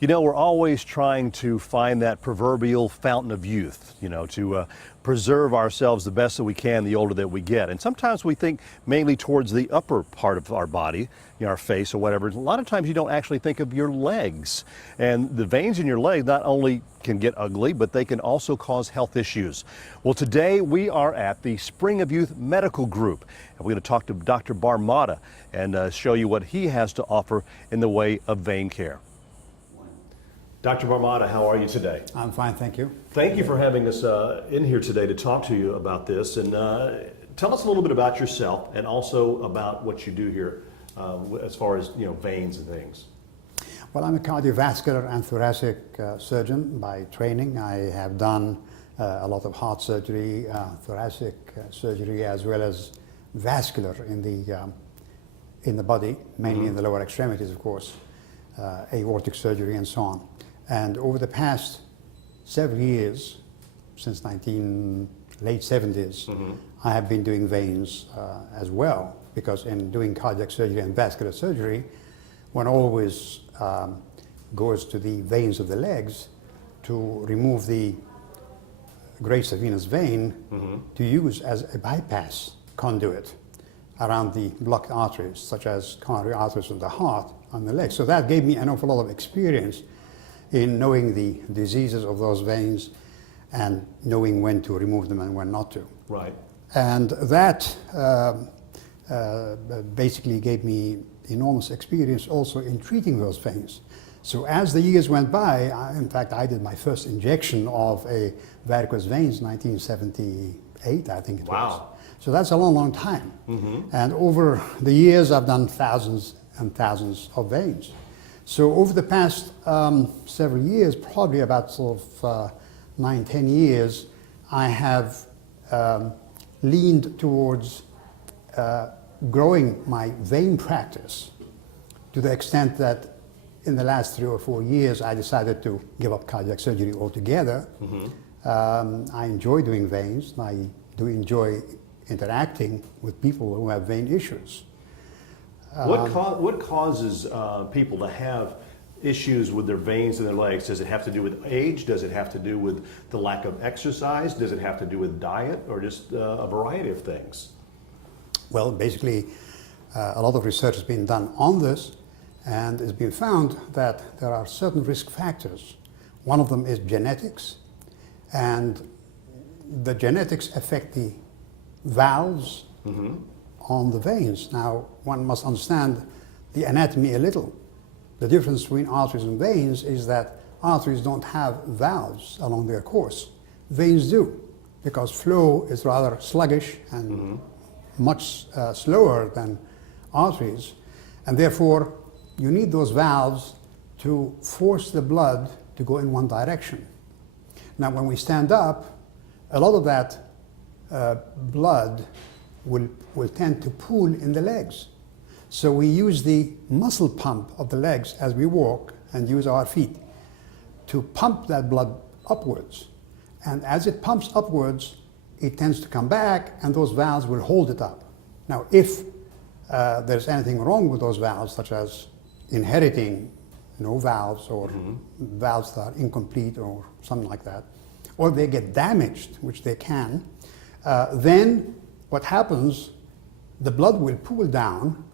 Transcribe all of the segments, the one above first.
You know, we're always trying to find that proverbial fountain of youth, to preserve ourselves the best that we can the older that we get. And sometimes we think mainly towards the upper part of our body, our face or whatever. A lot of times you don't actually think of your legs. And the veins in your leg not only can get ugly, but they can also cause health issues. Well, today we are at the Spring of Youth Medical Group. And we're going to talk to Dr. Barmada and show you what he has to offer in the way of vein care. Dr. Barmada, how are you today? I'm fine, thank you. Thank you for having us in here today to talk to you about this. And tell us a little bit about yourself and also about what you do here as far as veins and things. Well, I'm a cardiovascular and thoracic surgeon by training. I have done a lot of heart surgery, thoracic surgery, as well as vascular in the body, mainly in the lower extremities, of course, aortic surgery and so on. And over the past several years, since late 70s, I have been doing veins as well, because in doing cardiac surgery and vascular surgery, one always goes to the veins of the legs to remove the great venous vein to use as a bypass conduit around the blocked arteries, such as coronary arteries of the heart on the legs. So that gave me an awful lot of experience in knowing the diseases of those veins and knowing when to remove them and when not to. Right. And that basically gave me enormous experience also in treating those veins. So as the years went by, in fact, I did my first injection of a varicose veins in 1978, I think it was. Wow. So that's a long, long time. And over the years, I've done thousands and thousands of veins. So over the past several years, probably about sort of 9-10 years, I have leaned towards growing my vein practice to the extent that in the last 3 or 4 years, I decided to give up cardiac surgery altogether. I enjoy doing veins. I do enjoy interacting with people who have vein issues. What causes people to have issues with their veins in their legs? Does it have to do with age? Does it have to do with the lack of exercise? Does it have to do with diet, or just a variety of things? Well, basically, a lot of research has been done on this, and it's been found that there are certain risk factors. One of them is genetics, and the genetics affect the valves on the veins. Now, one must understand the anatomy a little. The difference between arteries and veins is that arteries don't have valves along their course. Veins do, because flow is rather sluggish and much slower than arteries, and therefore you need those valves to force the blood to go in one direction. Now, when we stand up, a lot of that blood will tend to pool in the legs. So we use the muscle pump of the legs as we walk and use our feet to pump that blood upwards. And as it pumps upwards, it tends to come back, and those valves will hold it up. Now, if there's anything wrong with those valves, such as inheriting no valves or valves that are incomplete or something like that, or they get damaged, which they can, then what happens, the blood will pool down,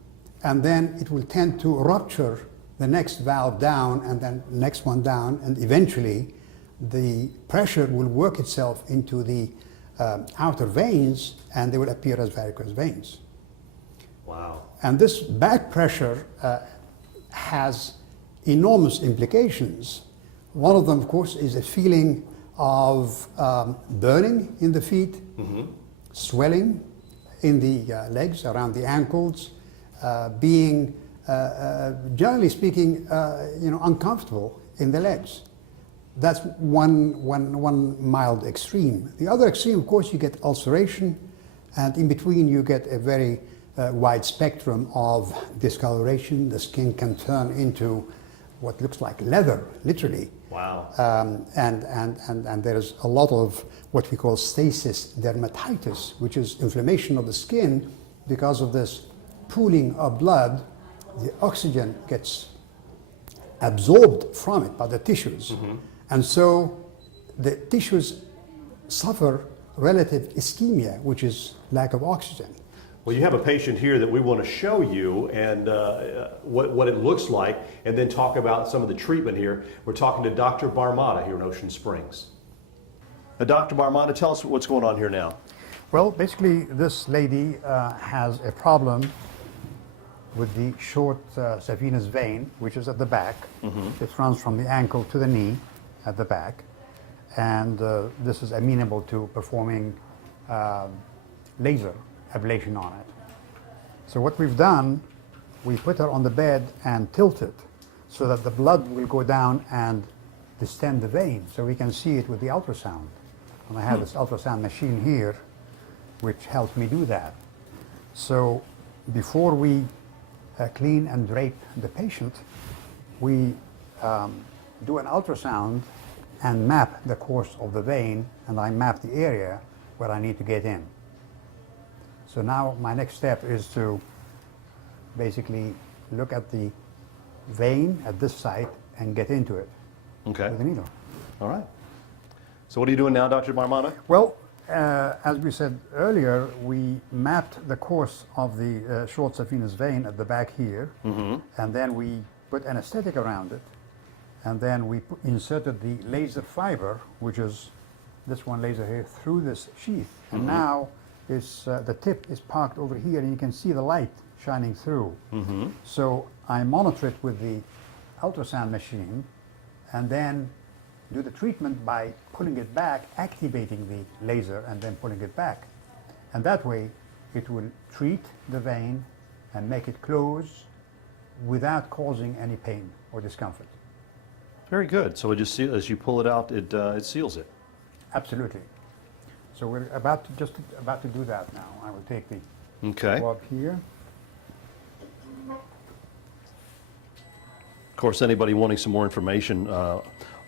and then it will tend to rupture the next valve down, and then the next one down, and eventually the pressure will work itself into the outer veins, and they will appear as varicose veins. Wow. And this back pressure has enormous implications. One of them, of course, is a feeling of burning in the feet, swelling in the legs, around the ankles, being, generally speaking, uncomfortable in the legs. That's one mild extreme. The other extreme, of course, you get ulceration, and in between you get a very wide spectrum of discoloration. The skin can turn into what looks like leather, literally. Wow. And there's a lot of what we call stasis dermatitis, which is inflammation of the skin because of this pooling of blood. The oxygen gets absorbed from it by the tissues. And so the tissues suffer relative ischemia, which is lack of oxygen. Well, you have a patient here that we want to show you and what it looks like, and then talk about some of the treatment here. We're talking to Dr. Barmada here in Ocean Springs. Dr. Barmada, tell us what's going on here now. Well, basically, this lady has a problem with the short saphenous vein, which is at the back. It runs from the ankle to the knee at the back. And this is amenable to performing laser ablation on it. So what we've done, we put her on the bed and tilt it so that the blood will go down and distend the vein, so we can see it with the ultrasound. And I have this ultrasound machine here, which helps me do that. So before we clean and drape the patient, we do an ultrasound and map the course of the vein, and I map the area where I need to get in. So now my next step is to basically look at the vein at this site and get into it with the needle. All right. So what are you doing now, Dr. Barmada? Well, as we said earlier, we mapped the course of the short saphenous vein at the back here, and then we put anesthetic around it, and then we inserted the laser fiber, which is this one laser here, through this sheath. And now the tip is parked over here, and you can see the light shining through. So I monitor it with the ultrasound machine, and then do the treatment by pulling it back, activating the laser, and then pulling it back. And that way, it will treat the vein and make it close without causing any pain or discomfort. Very good. So it just as you pull it out, it seals it. Absolutely. So we're about to do that now. I will take the swab here. Of course, anybody wanting some more information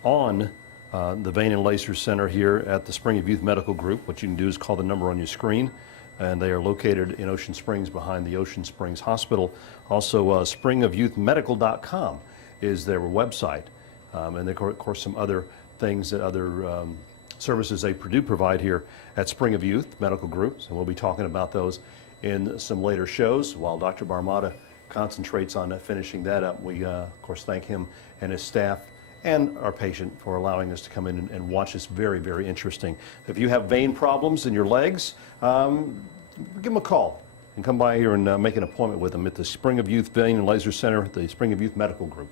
on the Vein and Laser Center here at the Spring of Youth Medical Group, what you can do is call the number on your screen, and they are located in Ocean Springs behind the Ocean Springs Hospital. Also, springofyouthmedical.com is their website, and of course some other things that other services they do provide here at Spring of Youth Medical Group. So we'll be talking about those in some later shows. While Dr. Barmada concentrates on finishing that up, we of course thank him and his staff and our patient for allowing us to come in and watch this very, very interesting. If you have vein problems in your legs, give them a call and come by here and make an appointment with them at the Spring of Youth Vein and Laser Center at the Spring of Youth Medical Group.